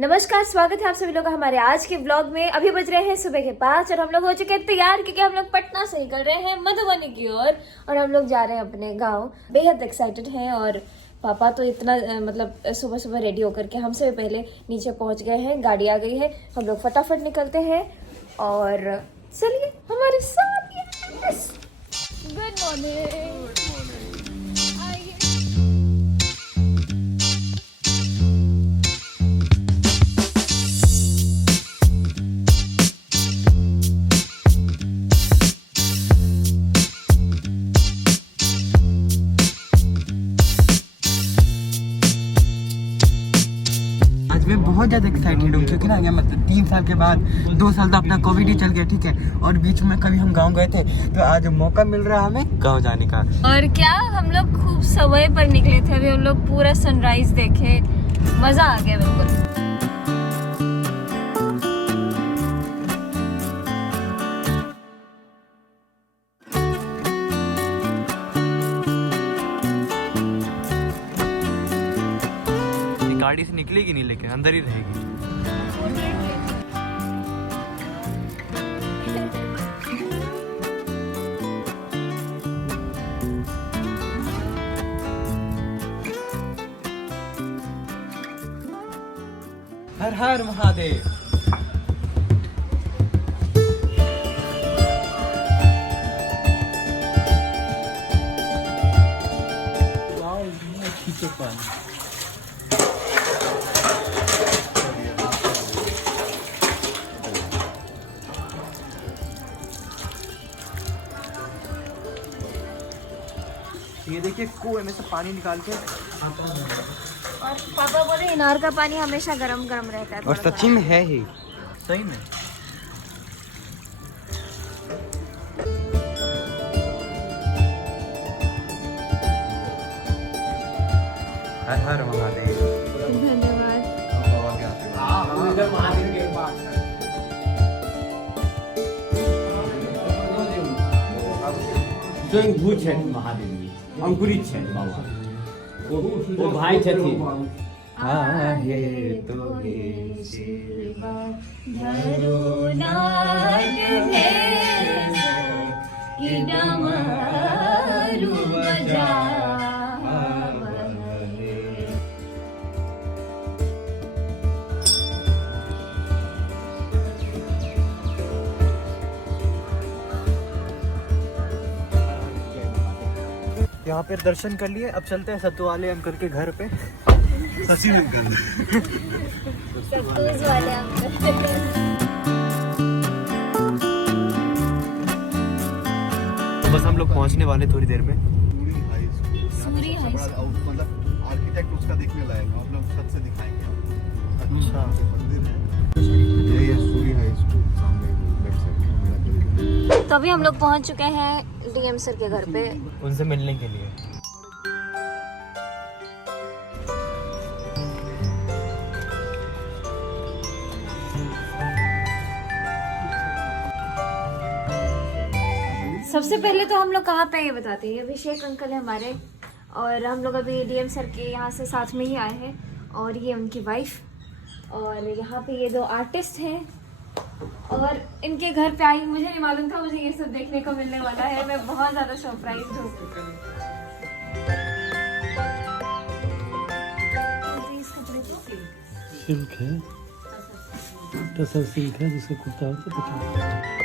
नमस्कार, स्वागत है आप सभी लोग का हमारे आज के ब्लॉग में। अभी बज रहे हैं सुबह के 5 और हम लोग हो चुके हैं तैयार क्योंकि हम लोग पटना से निकल रहे हैं मधुबनी की ओर और हम लोग जा रहे हैं अपने गांव। बेहद एक्साइटेड हैं और पापा तो इतना सुबह सुबह रेडी होकर के हमसे पहले नीचे पहुंच गए हैं। गाड़ी आ गई है, हम लोग फटाफट निकलते हैं और चलिए हमारे साथ। Good morning. मैं बहुत ज़्यादा एक्साइटेड हूँ क्योंकि ना ये मतलब 3 साल के बाद 2 साल तो अपना कोविड ही चल गया, ठीक है, और बीच में कभी हम गांव गए थे तो आज मौका मिल रहा है हमें गांव जाने का। और क्या हम लोग खूब समय पर निकले थे। अभी हम लोग पूरा सनराइज देखे, मजा आ गया बिल्कुल। गाड़ी से निकलेगी नहीं लेकिन अंदर ही रहेगी। हर हर महादेव। ये देखिए कुएं में से पानी निकाल के, और पापा बोले इनार का पानी हमेशा गरम गरम रहता है। और सच्ची में है ही, सही में। हर हर महादेव। धन्यवाद। स्वयं भू छथि महादेव, अंकुरित छथि बाबा, ओ भाई छथिन। हे तो हे शिवा धरो नाग भेष, कि डमरू बजावहे। यहाँ पे दर्शन कर लिए, अब चलते हैं सत्तू वाले अंकल के घर पे। सत्तूज वाले अंकल। बस हम लोग पहुँचने वाले थोड़ी देर में। सूरी हाई स्कूल मतलब आर्किटेक्ट उसका देखने लायक, आप लोग छत से दिखाएंगे। अच्छा, मंदिर है, ये सूरी हाई स्कूल सामने लेफ्ट साइड। तो अभी हम लोग पहुंच चुके हैं डीएम सर के घर पे उनसे मिलने के लिए। सबसे पहले तो हम लोग कहाँ पे ये बताते हैं। ये अभिषेक अंकल है हमारे और हम लोग अभी डीएम सर के यहाँ से साथ में ही आए हैं और ये उनकी वाइफ और यहाँ पे ये 2 आर्टिस्ट हैं और इनके घर पे आई। मुझे नहीं मालूम था मुझे ये सब देखने को मिलने वाला है। मैं बहुत ज़्यादा सरप्राइज हूँ। सिल्क है, टसर सिल्क है जिसका कुर्ता होता है।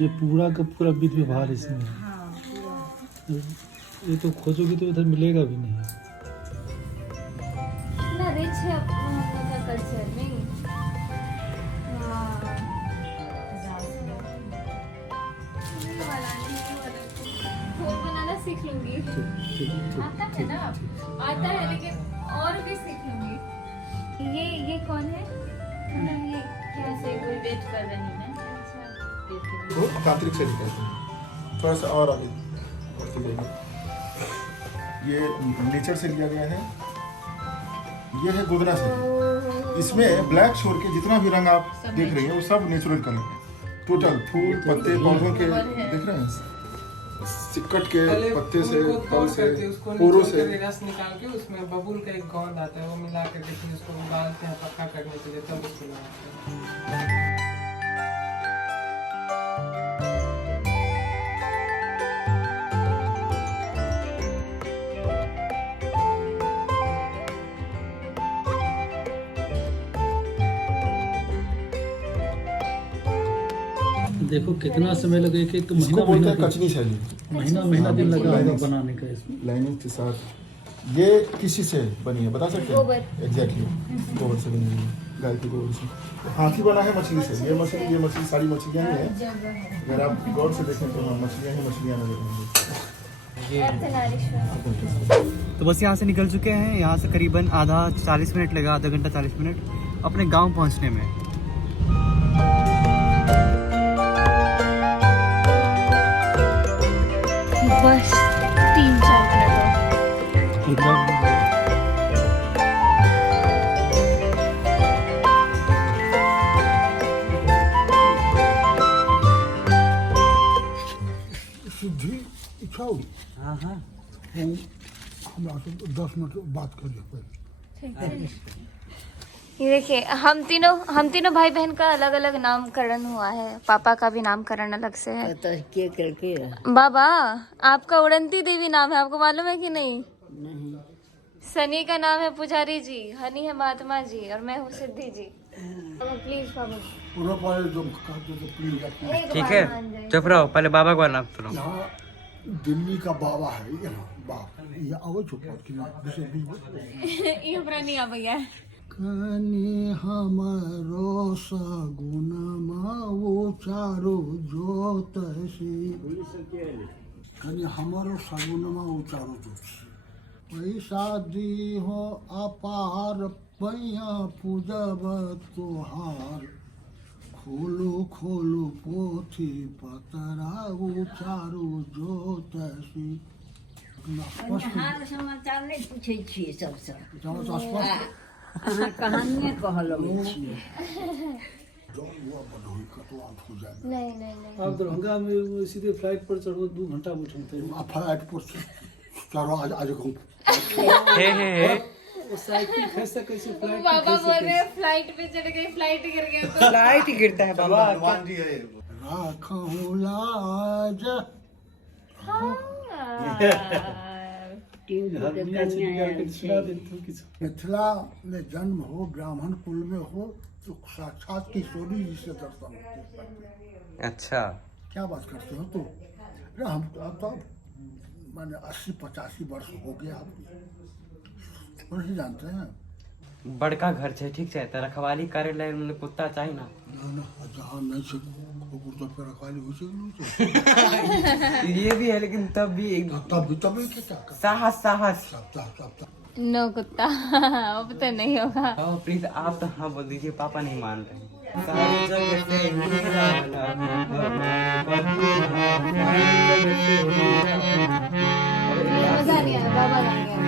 ये पूरा का पूरा विधि व्यवहार इसमें है। ये तो खोजोगी तो इधर मिलेगा भी नहीं। इतना रिच है अपना कल्चर नहीं। फूल बनाना सीख लूंगी। आता है ना, आता है लेकिन और भी सीख लूंगी। ये कौन है? ये कैसे कोई वेट कर रही है? तो तांत्रिक से दिखाते हैं थोड़ा सा और अभी बढ़ते जाएंगे। ये नेचर से लिया गया है, ये है गोदना से। इसमें ब्लैक शोर के जितना भी रंग आप देख रही हैं वो सब नेचुरल कलर है। टोटल फूल पत्ते पौधों के दिख रहे हैं, सिक्कट के पत्ते से, तल से, पोरों से। रस निकाल के उसमें बबूल का एक गोंद आता है, वो मिला करके फिर उसको उबालते हैं पक्का करने के लिए, तब उसको लगाते हैं। देखो कितना समय लगे, एक तो इसको बोलते हैं महीना कचनी शैली, महीना दिन लगा होगा लाइनिंग बनाने का इसमें। लाइनिंग के साथ। ये किसी से बनी है बता सकते गोबर। हैं? एग्जैक्टली, गोबर से बनी हुई है, गाय के गोबर से। हाथी बना है मछली से। ये मछली सारी मछलियाँ ही हैं। अगर आप गौर से देखें तो हाँ, मछलियाँ ही मछलियाँ नजर आएंगी। तो बस यहाँ से निकल चुके हैं। यहाँ से करीबन आधा 40 मिनट लगा, आधा घंटा 40 मिनट अपने गांव पहुँचने में। बस 3-4 मिनट। सिद्धि इच्छा हुई। हाँ हाँ, हमरा से 10 मिनट बात करिए पहले। ये देखिए, हम तीनों भाई बहन का अलग अलग नामकरण हुआ है। पापा का भी नामकरण अलग से है। बाबा, आपका उड़ंती देवी नाम है, आपको मालूम है कि नहीं? सनी का नाम है पुजारी जी, हनी है महात्मा जी, और मैं हूँ सिद्धि जी। प्लीज बाबा, पूरा पहले जो कहते थे प्लीज अपना। ठीक है, चुप रहो, पहले बाबा का नाम सुनो। यहाँ दिल्ली का बाबा है, यहाँ बाबा ये आवो चुप की जैसे भी ये हमरा नहीं आ भैया। कनी हमारो सगुनमा वो चारो जोत सी, कनी हमारो सगुनमा वो चारो जोत सी, पैसा दी हो अपार पैया पूजब तोहार, खोलो खोलो पोथी पतरा वो चारो जोत सी। हाल समाचार नहीं पूछे छियै सबसे, स्पष्ट अहाँ कहानिए कहलहुँ छियै। नहीं। आप दरभंगा में सीधे फ्लाइट पर चढ़ो, 2 घंटा में उठते हैं। फ्लाइट पर चलो आज कहूँ वो साइकिल कैसे कैसे फ्लाइट बाबा बोल रहे हैं फ्लाइट पे चढ़ गए, फ्लाइट गिर गया तो फ्लाइट ही गिरता है बाबा। राखूं लाज मिथिला में जन्म हो, ब्राह्मण कुल में हो, तो साक्षात किशोरी जी से दर्शन होते हैं। अच्छा, क्या बात करते हो? तो अरे हम तो मैंने 80-85 वर्ष हो गया, आप नहीं जानते हैं। बड़का घर है, ठीक है, रखवाली करे ले कुत्ता चाहिए ना। जहाँ नहीं से कुकुर तो पे रखवाली हो से ये भी है, लेकिन तब भी तब क्या कर साहस सब नो कुत्ता अब तो नहीं होगा। प्लीज आप तो हाँ बोल दीजिए, पापा नहीं मान रहे। सारी जगह से निराला, मजा नहीं आया, बाबा नहीं आया।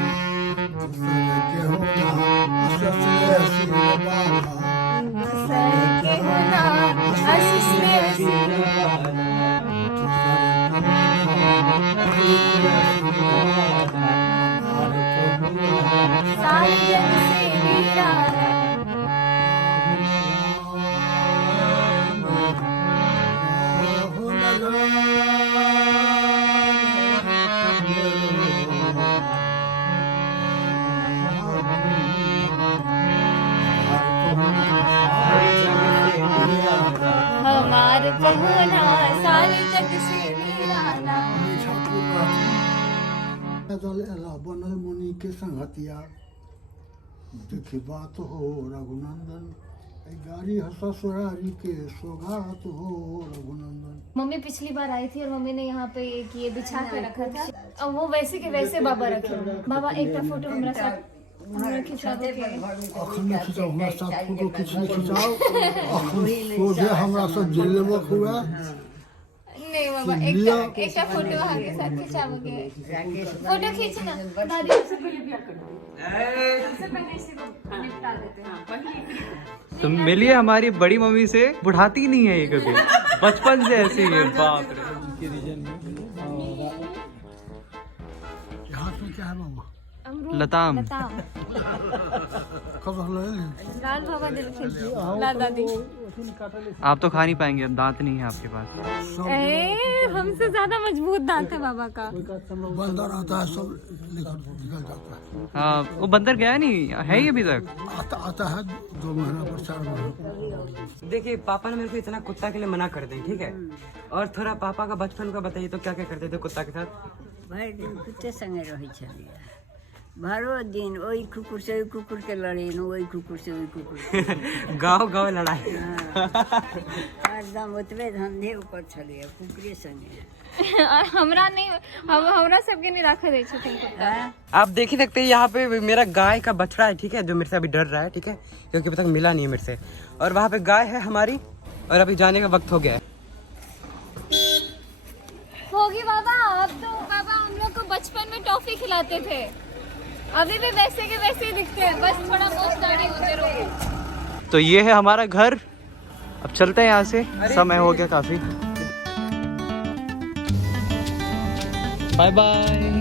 हमार पहुना सारी जग से निराला। बनल मुनि के संगतिया, देखी बात हो रघुनंदन, गाड़ी ससुरारी के सौगात हो रघुनंदन। मम्मी पिछली बार आई थी और मम्मी ने यहाँ पे एक ये बिछा के रखा था, और वो वैसे के वैसे बाबा रखे। बाबा एक फोटो हमारा साथ खिंचाओ के। अखन नहीं खिंचाओ, हमारा साथ फोटो खींचने खिंचाओ। अखन सोझे हमारा सब जेल में हुआ। नहीं बाबा, एक फोटो वहाँ के साथ खिंचाओगे। फोटो खींचना दादी से पहले भी सबसे पहले इसे निपटा देते हैं। तो मिलिए हमारी बड़ी मम्मी से, बुढ़ाती नहीं है ये कभी। बचपन से ऐसे ही है, बाप रे। उनके रीजन में यहाँ पे क्या है बाबू? अमरूद, लताम। कब ले ली? लाल बाबा दिल के लाल दादी। आप तो खा नहीं पाएंगे, दांत नहीं है आपके पास। हमसे ज्यादा मजबूत दांत है बाबा का। बंदर आता है सब निकल जाता है। हाँ, वो बंदर गया नहीं है ही अभी तक। आता है 2 महीना पर 4 महीना। देखिए पापा ने मेरे को इतना कुत्ता के लिए मना कर दी, ठीक है। और थोड़ा पापा का बचपन का बताइए तो क्या क्या करते थे कुत्ता के साथ? भरि दिन कुत्ते संगे रहै छलियै, भरो दिन ओहि कुकुर से ओहि कुकुर के लड़ेलहुँ, ओहि कुकुर से ओहि कुकुर के। गाँव गाँव लड़ाई। एकदम ओतबे धंधे ऊपर छलियै, कुकुरे संगे। और हमरा नहीं, हमरा सबके नहीं रखे दे छथिन कुत्ता। आप देख ही सकते हैं यहाँ पे मेरा गाय का बछड़ा है, ठीक है, जो मेरे से अभी डर रहा है, ठीक है, क्योंकि अभी तक मिला नहीं है मेरे से। और वहाँ पे गाय है हमारी, और अभी जाने का वक्त हो गया है। होगी बाबा, अब तो बाबा हम लोग को बचपन में टॉफी खिलाते थे, अभी भी वैसे के वैसे ही दिखते हैं, बस थोड़ा बहुत दाढ़ी होते रहो। तो ये है हमारा घर, अब चलते हैं यहाँ से, समय हो गया काफी। Bye bye.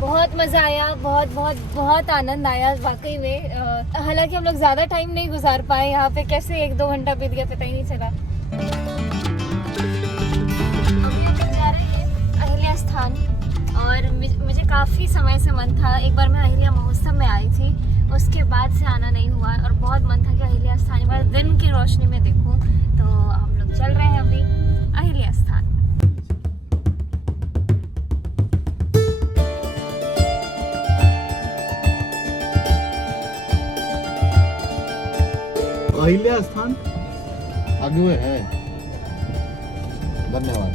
बहुत मज़ा आया, बहुत बहुत बहुत आनंद आया वाकई में। हालांकि हम लोग ज़्यादा टाइम नहीं गुजार पाए यहाँ पे, कैसे 1-2 घंटा बीत गया पता ही नहीं चला। अभी हम लोग जा रहे हैं अहिल्या स्थान, और मुझे काफ़ी समय से मन था, एक बार मैं अहिल्या महोत्सव में आई थी, उसके बाद से आना नहीं हुआ, और बहुत मन था कि अहिल्या स्थान एक बार दिन की रोशनी में देखूँ। तो हम लोग चल रहे हैं अभी अहिल्या स्थान। अहिल्या स्थान आगे में है। धन्यवाद।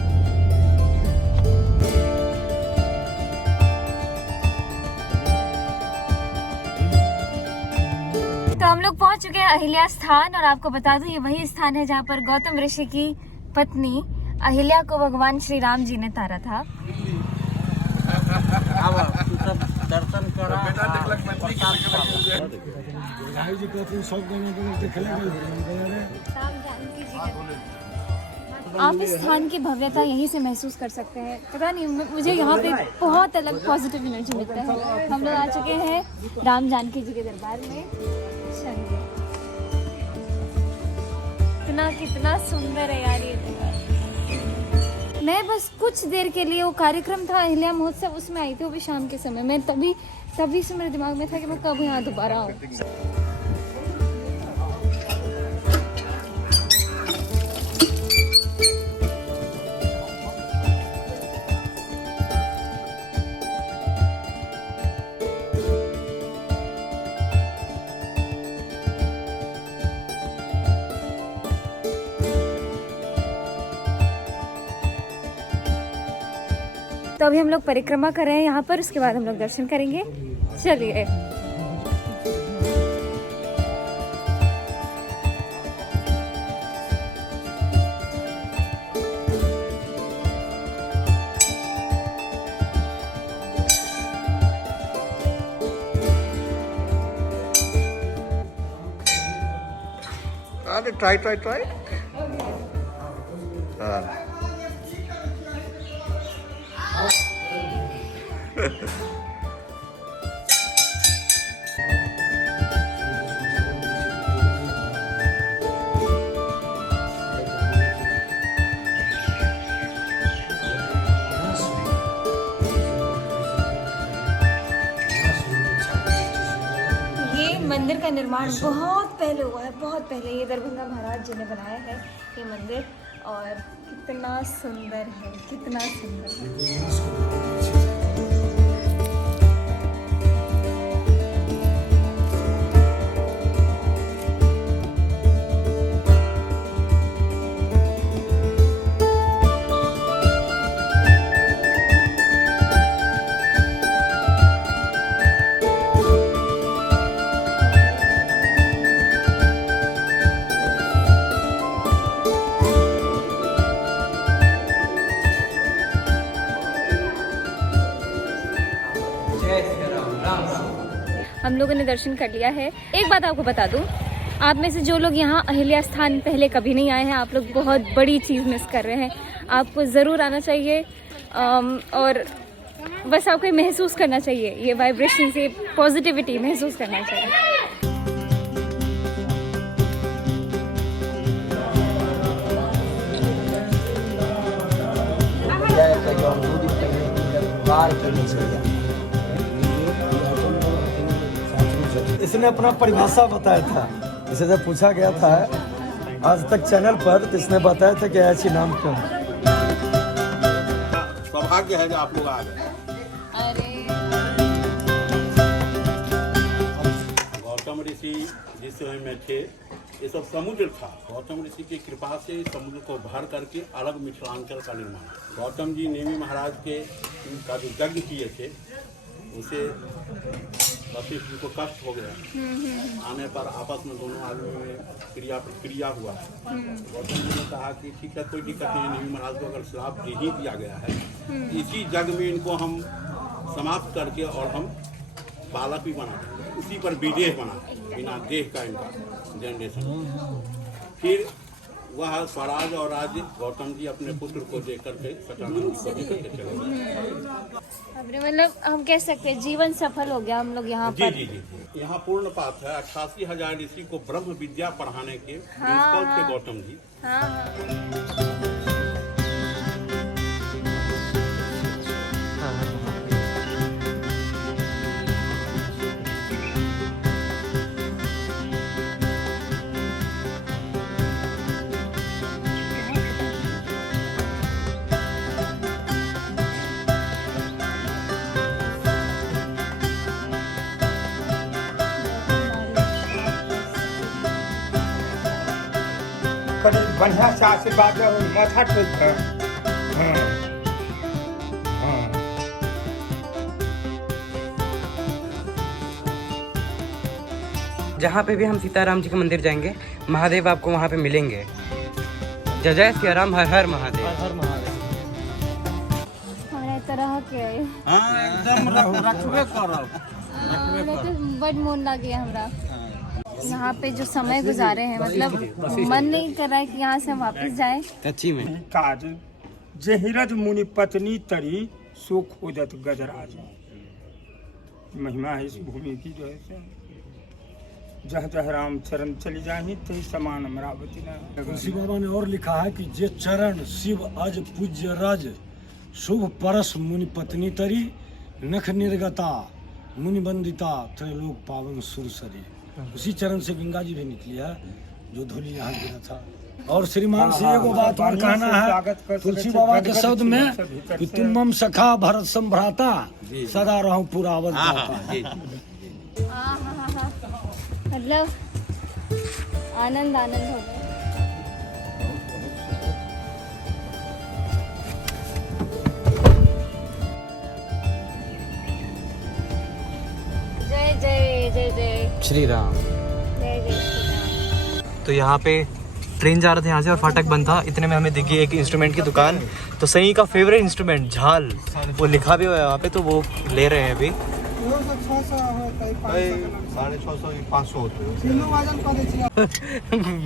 तो हम लोग पहुंच चुके हैं अहिल्या स्थान, और आपको बता दूं ये वही स्थान है जहां पर गौतम ऋषि की पत्नी अहिल्या को भगवान श्री राम जी ने तारा था। दर्शन करा। आप इस स्थान की भव्यता यहीं से महसूस कर सकते हैं। पता नहीं, मुझे यहाँ पे बहुत अलग पॉजिटिव एनर्जी मिलता है। हम लोग आ चुके हैं राम जानकी जी के दरबार में। चलिए, कितना सुंदर है यार ये जगह। मैं बस कुछ देर के लिए, वो कार्यक्रम था अहिल्या महोत्सव, उसमें आई थी, वो भी शाम के समय। मैं तभी से मेरे दिमाग में था कि मैं कब यहाँ दोबारा आऊँ। तो अभी हम लोग परिक्रमा कर रहे हैं यहाँ पर, उसके बाद हम लोग दर्शन करेंगे। चलिए। अरे ट्राई मंदिर का निर्माण बहुत पहले हुआ है, बहुत पहले। ये दरभंगा महाराज जी ने बनाया है ये मंदिर, और कितना सुंदर है, कितना सुंदर है। हम लोगों ने दर्शन कर लिया है। एक बात आपको बता दूं, आप में से जो लोग यहाँ अहिल्या स्थान पहले कभी नहीं आए हैं, आप लोग बहुत बड़ी चीज़ मिस कर रहे हैं। आपको ज़रूर आना चाहिए और बस आपको महसूस करना चाहिए, ये वाइब्रेशन से पॉजिटिविटी महसूस करना चाहिए। इसने अपना परिभाषा बताया था, इसे जब पूछा गया था आज तक चैनल पर, तो इसने बताया था कि ऐसी नाम क्यों। सौभाग्य है जो आप लोग आ गए। गौतम ऋषि जिस समय में थे, ये सब समुद्र था। गौतम ऋषि की कृपा से समुद्र को भर करके अलग मिथिलांचल का निर्माण। गौतम जी नेमी महाराज के का जो यज्ञ किए थे, उसे वशिष्ठ जी को कष्ट हो गया। आने पर आपस में दोनों आदमी में क्रिया प्रतिक्रिया हुआ। गौतम जी ने कहा कि ठीक है, कोई दिक्कत नहीं, नेमी महाराज को अगर श्राप दे ही दिया गया है, इसी यज्ञ में इनको हम समाप्त करके और हम बालक भी बना देंगे, उसी पर विदेह बना, बिना देह का इनका जनरेशन। फिर वह स्वराज और राज्य गौतम जी अपने पुत्र को देख करके सटानंद को देख करके चले गए। मतलब हम कह सकते हैं जीवन सफल हो गया हम लोग यहाँ पर। जी जी जी। यहाँ पूर्ण पाठ है 88,000 ऋषि को ब्रह्म विद्या पढ़ाने के प्रिंसिपल थे गौतम जी। बढ़िया से आशीर्वाद माथा टेक है। जहाँ पे भी हम सीताराम जी के मंदिर जाएंगे, महादेव आपको वहाँ पे मिलेंगे। जय जय सिया राम, हर हर महादेव। हर हर महादेव। हमारे तरह के एकदम रखबे करब। बड़ मन लगे हमरा यहाँ पे जो समय गुजारे हैं, मतलब मन नहीं कर रहा है कि यहाँ से हम वापस जाएं। सच्ची में काज जहिरज मुनि पत्नी तरी सो खोजत गजराज। महिमा है इस भूमि की जो है, जह जह राम चरण चली जाही तही समान अमरावती न। तुलसी बाबा ने और लिखा है कि जे चरण शिव अज पूज्य रज, शुभ परस मुनि पत्नी तरी, नख निर्गता मुनि बंदिता, त्रैलोक पावन सुरसरी। उसी चरण से गंगा जी भी निकली है जो धूलि यहाँ गिरा था। और श्रीमान से एगो बात और कहना है तुलसी बाबा के शब्द में कि तुम मम सखा भरत संभ्राता, सदा रहूं पुरावत मतलब आनंद आनंद हो गया। जय जय जय जय श्री राम। जय जय श्री राम। तो यहाँ पे ट्रेन जा रहे थे यहाँ से और फाटक बंद था, इतने में हमें दिखी एक इंस्ट्रूमेंट की दुकान। तो सही का फेवरेट इंस्ट्रूमेंट झाल, वो लिखा भी हुआ है वहाँ पे, तो वो ले रहे हैं अभी। 650-500 होते।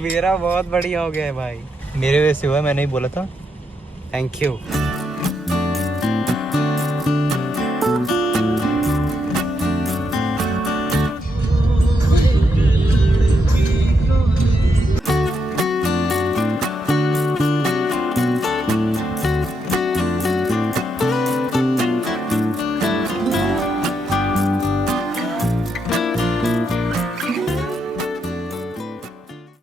मेरा बहुत बढ़िया हो गया है भाई, मेरे वजह से हुआ, मैंने ही बोला था। Thank you.